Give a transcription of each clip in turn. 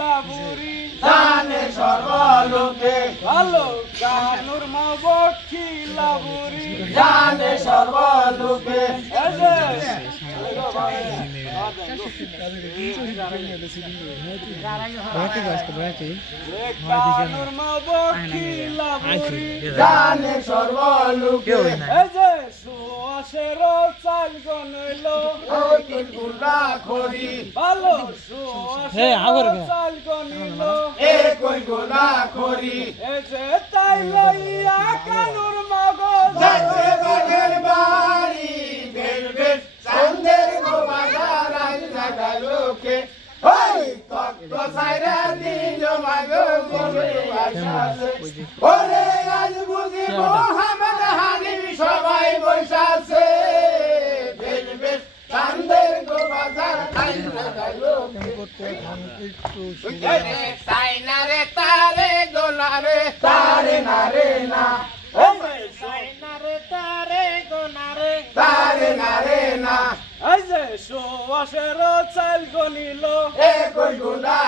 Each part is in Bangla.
খিলাবুরি জানে সর্বলোকে ভালো কানুর মা বক্ষি লাবুরি জানে সর্বলোকে জানে সর্বলোকে সুয়াসের চাল গনইল ওই গুলা করি। ভালো সুয়াসের চাল গনইল এ কই গুলা যে তাই লইয়া কানুর মগজ। যাচ্ছে বাগের বাড়ি বেলবে চান্দের গো বাজার আজ লাগা লোকে ওই তত্ত্ব সাইরা দিল মাগো বলে আসাছে ওরে আজ বুঝি মোহাম্মদ হানিফ সবাই বৈশাছে তাই না রে তারে তারে না রে না তারে না রে গুলা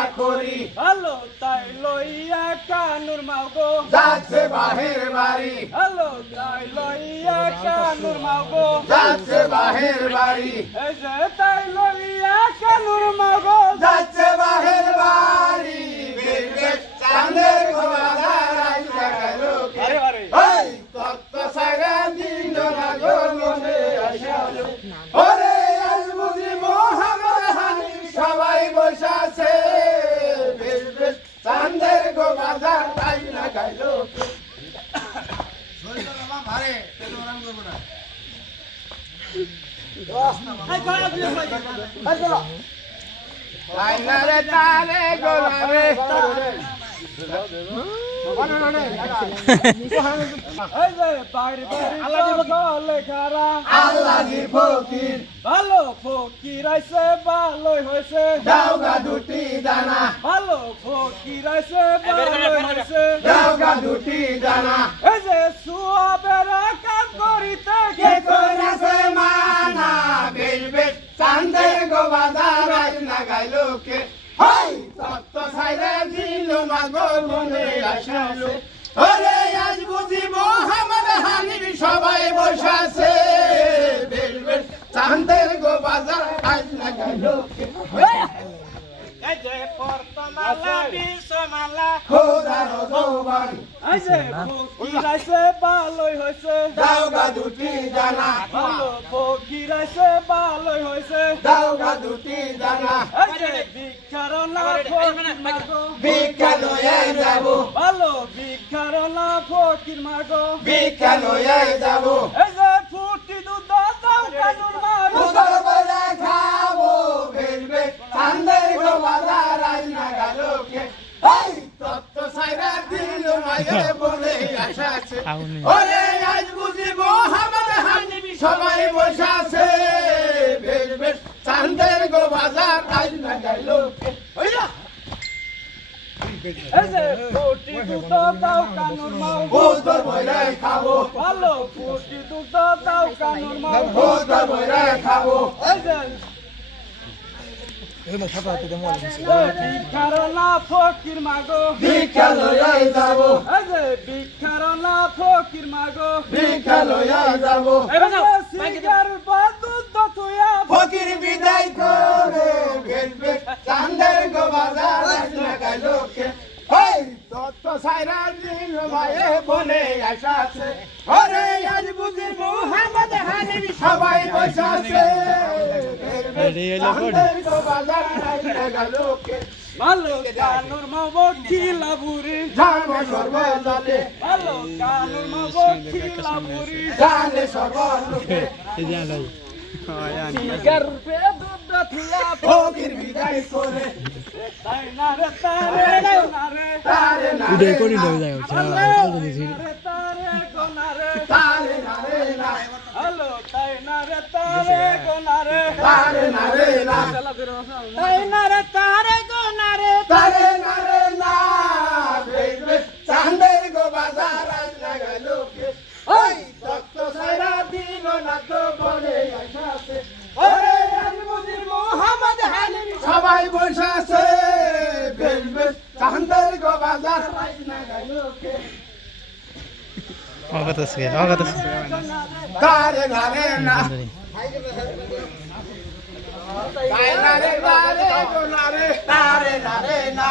ভালো তাই লইয়া কানুর মাগো। যাচ্ছে বাহির বাড়ি হ্যালো তাই লইয়া কানুর মাগো যাচ্ছে বাহির বাড়ি এই যে তাই লইয়া কানুর মাগো বাহির বাড়ি বেরবে চাঁদের লাগালো আরে আরে। ওই তত্ত্ব সারা দিন লাগো মনে আসালো ওরে আজ বুঝি মোহাম্মদ হানিফ সবাই বসাছে বেরবে চাঁদের গোলাদার আজ লাগালো আইনারে তারে গোলারে এই যে বাড়ি বাড়ি গলে খারা আল্লাহির ফকির। ভালো ফকির আইছে ভালোই হয়েছে দাওগা দুটি দানা। ভালো ফকির আইছে ভালোই হয়েছে দাওগা দুটি দানা। এই যে সুয়াবেরা কাজ আজ লোকে তত্ত্ব সাইরে দিল মাগো মনে আসালো ভালোই হয়েছে দাওগা দুটি দানা ভালো ফকির আইছে ভালোই হয়েছে দাওগা যাব ভালো ভিক্ষার না ফকির মাগো ভিক্ষা লয়ে যাব মোহাম্মদ হানিফ সবাই বসাছে বেলবে চান্দের গো বাজার আজ নাগালোকে ওইয়া এই দুধ দাও কানুর মাগো উদর বলে খাব। ভালো ফুটি দুধ দাও কানুর মাগো উদর বলে খাব। এই যে ভিক্ষার না ফকির মাগো। ভিক্ষা লয়ে যাব। এই যে ফকির মাগো। ভিক্ষা লয়ে যাব সিগার বাদুদ তুয়া ফকির বিদায় করে ভেলবে চান্দের গো বাজার লাগালোকে ওই তত্ত্ব সাইরা দিল মায়ে বলে আসাছে ওরে আজ বুঝি মোহাম্মদ হানিফ সবাই বসাছে গো বাজার লাগালোকে ভালো কানুর মাগো খিলাবুরি জানে সর্বজালে ভালো কানুর মাগো খিলাবুরি জানে সর্বলোকে সিগার পে দুধ তুয়া ফকির বিদায় করে তাই না রে তারে না রে তারে না ভিডিও রে করে না, দেওয়া যায় তারে গোনা রে তারে না রে না হ্যালো তাই না রে তারে গোনা রে। তারে না রে না। তাই না রে তারে গোনা রে। তারে না রে না। চাঁদের গো বাজার আজ লাগালো কে ওই তত্ত্ব সাইরা দিল না তো বলে আসাছে ওরে আজ মোহাম্মদ হানিফ সবাই বসাছে বেইবে গো বাজার অগত আছে অগত আছে তারে নারে না তাই নারে নারে গো নারে তারে নারে না